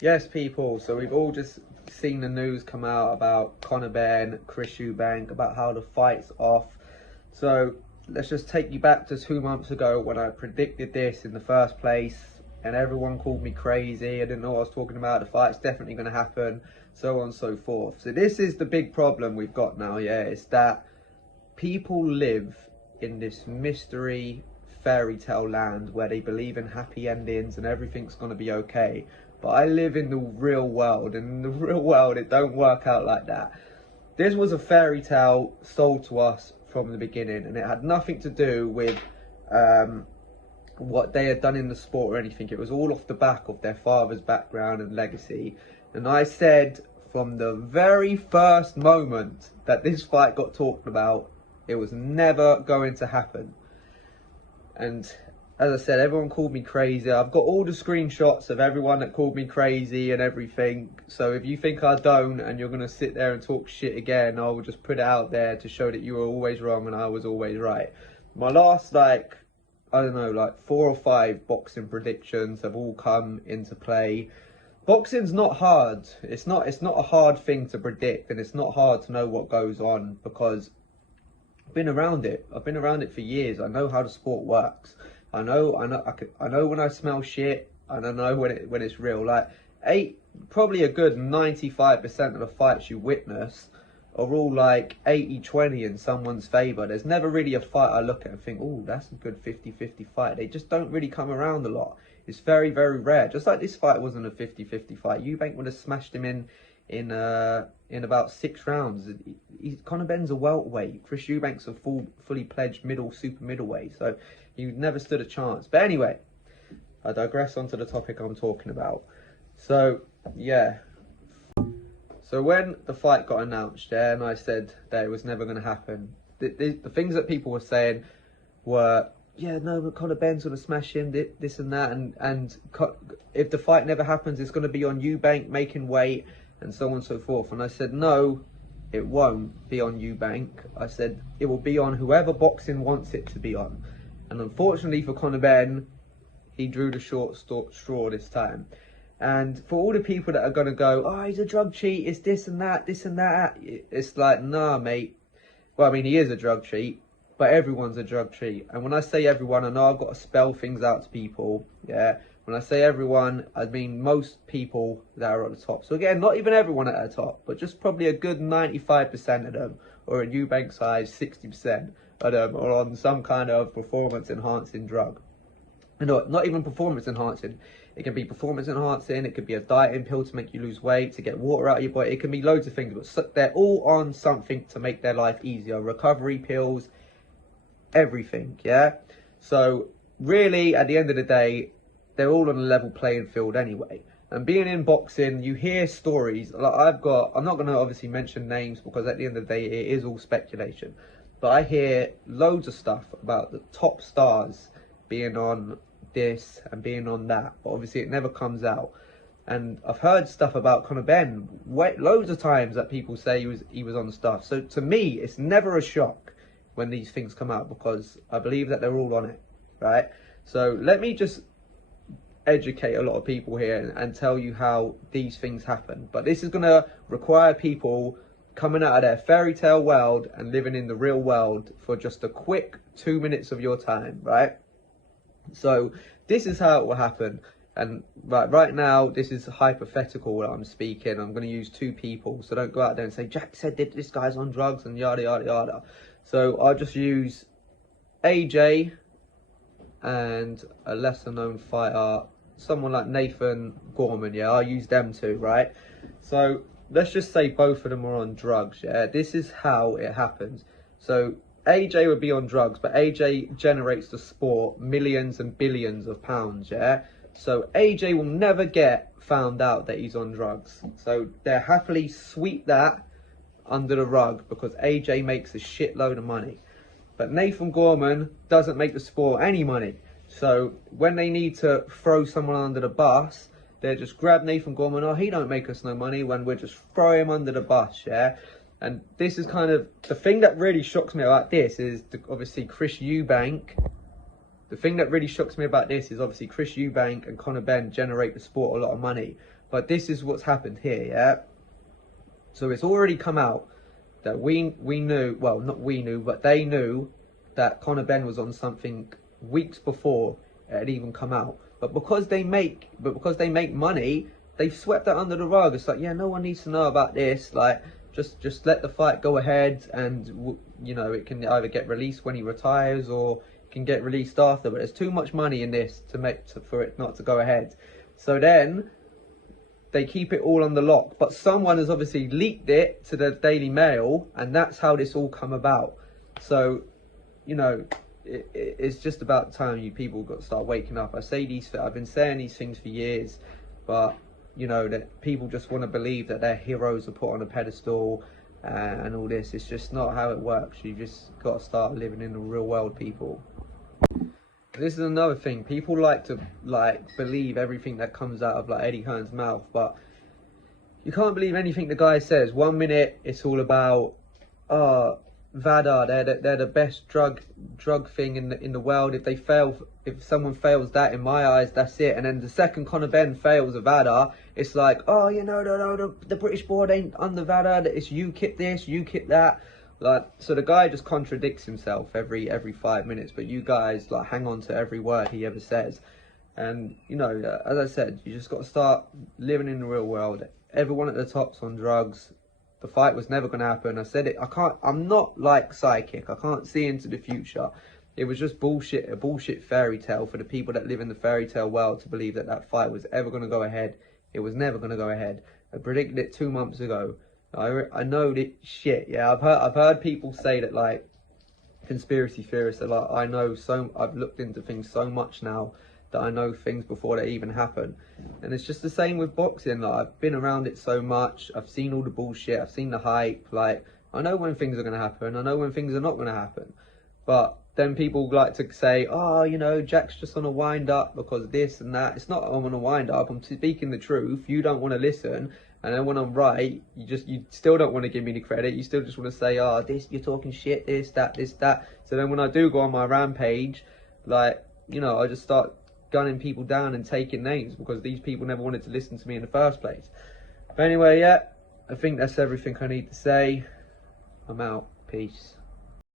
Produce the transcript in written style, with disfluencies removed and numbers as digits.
Yes, people. So we've all just seen the news come out about Benn, Chris Eubank, about how the fight's off. So let's just take you back to 2 months ago when I predicted this in the first place, and everyone called me crazy. I didn't know what I was talking about. The fight's definitely going to happen, so on and so forth. So this is the big problem we've got now. Yeah, it's that people live in this mystery fairy tale land where they believe in happy endings and everything's going to be okay. But I live in the real world, and in the real world it don't work out like that. This was a fairy tale sold to us from the beginning, and it had nothing to do with what they had done in the sport or anything. It was all off the back of their father's background and legacy. And I said from the very first moment that this fight got talked about, it was never going to happen. And as I said, everyone called me crazy. I've got all the screenshots of everyone that called me crazy and everything. So if you think I don't and you're going to sit there and talk shit again, I will just put it out there to show that you were always wrong and I was always right. My last, I don't know, 4 or 5 boxing predictions have all come into play. Boxing's not hard. It's not a hard thing to predict, and it's not hard to know what goes on because I've been around it. I've been around it for years. I know how the sport works. I know when I smell shit, and I know when it's real. Probably a good 95% of the fights you witness are all 80-20 in someone's favour. There's never really a fight I look at and think, oh, that's a good 50-50 fight. They just don't really come around a lot. It's very, very rare. Just like this fight wasn't a 50-50 fight. Eubank would have smashed him in about 6 rounds. Benn's a welterweight. Chris Eubank's a fully pledged super middleweight. So he never stood a chance. But anyway, I digress onto the topic I'm talking about. So, yeah. So when the fight got announced, and I said that it was never going to happen, the things that people were saying were, yeah, no, but Benn's going to smash him, this and that, and if the fight never happens, it's going to be on Eubank making weight, and so on and so forth. And I said, no, it won't be on Eubank. I said, it will be on whoever boxing wants it to be on. And unfortunately for Benn, he drew the short straw this time. And for all the people that are going to go, oh, he's a drug cheat, it's this and that, it's like, nah, mate. Well, I mean, he is a drug cheat, but everyone's a drug cheat. And when I say everyone, I know I've got to spell things out to people, yeah? When I say everyone, I mean most people that are at the top. So again, not even everyone at the top, but just probably a good 95% of them, or in Eubank's eyes, 60% of them are on some kind of performance-enhancing drug. No, not even performance-enhancing. It can be performance-enhancing, it could be a dieting pill to make you lose weight, to get water out of your body. It can be loads of things, but they're all on something to make their life easier. Recovery pills, everything, yeah? So really, at the end of the day, they're all on a level playing field anyway. And being in boxing, you hear stories. I'm not going to obviously mention names because at the end of the day, it is all speculation. But I hear loads of stuff about the top stars being on this and being on that. But obviously, it never comes out. And I've heard stuff about Benn loads of times that people say he was on the stuff. So to me, it's never a shock when these things come out because I believe that they're all on it, right? So let me just educate a lot of people here and tell you how these things happen. But this is going to require people coming out of their fairy tale world and living in the real world for just a quick 2 minutes of your time, right? So this is how it will happen. And right now, this is hypothetical that I'm speaking. I'm going to use 2 people. So don't go out there and say, Jack said that this guy's on drugs and yada, yada, yada. So I'll just use AJ and a lesser known fighter, someone like Nathan Gorman, yeah, I'll use them 2, right? So let's just say both of them are on drugs, yeah? This is how it happens. So AJ would be on drugs, but AJ generates the sport millions and billions of pounds, yeah? So AJ will never get found out that he's on drugs. So they'll happily sweep that under the rug because AJ makes a shitload of money. But Nathan Gorman doesn't make the sport any money. So when they need to throw someone under the bus, they just grab Nathan Gorman. Oh, he don't make us no money, when we're just throw him under the bus, yeah? And this is kind of the thing that really shocks me about this is obviously Chris Eubank. The thing that really shocks me about this is obviously Chris Eubank and Benn generate the sport a lot of money. But this is what's happened here, yeah? So it's already come out that we knew, well, not we knew, but they knew that Conor Benn was on something weeks before it had even come out. But because they make money, they've swept that under the rug. It's like, yeah, no one needs to know about this. Like, just let the fight go ahead, and you know, it can either get released when he retires or it can get released after. But there's too much money in this for it not to go ahead. So then they keep it all on the lock. But someone has obviously leaked it to the Daily Mail, and that's how this all come about. So, you know, it's just about time you people got to start waking up. I've been saying these things for years, but you know, that people just want to believe that their heroes are put on a pedestal and all this. It's just not how it works. You just got to start living in the real world, people. This is another thing. People like to believe everything that comes out of Eddie Hearn's mouth, but you can't believe anything the guy says. 1 minute it's all about VADA, they're the best drug thing in the world. If someone fails that, in my eyes, that's it. And then the second Conor Benn fails a VADA, it's like, oh, you know, the British board ain't on the VADA. It's UKIP this, UKIP that. Like, so the guy just contradicts himself every 5 minutes. But you guys hang on to every word he ever says. And you know, as I said, you just got to start living in the real world. Everyone at the top's on drugs. The fight was never going to happen. I said it. I'm not like psychic. I can't see into the future. It was just bullshit, a bullshit fairy tale for the people that live in the fairy tale world to believe that fight was ever going to go ahead. It was never going to go ahead. I predicted it 2 months ago. I know this shit. Yeah, I've heard people say that conspiracy theorists are I've looked into things so much now that I know things before they even happen. And it's just the same with boxing. I've been around it so much. I've seen all the bullshit. I've seen the hype. I know when things are going to happen. I know when things are not going to happen. But then people like to say, oh, you know, Jack's just on a wind up because this and that. It's not I'm on a wind up. I'm speaking the truth. You don't want to listen. And then when I'm right, you still don't want to give me the credit. You still just want to say, oh, this, you're talking shit, this, that. So then when I do go on my rampage, you know, I just start gunning people down and taking names because these people never wanted to listen to me in the first place. But anyway, yeah, I think that's everything I need to say. I'm out. Peace.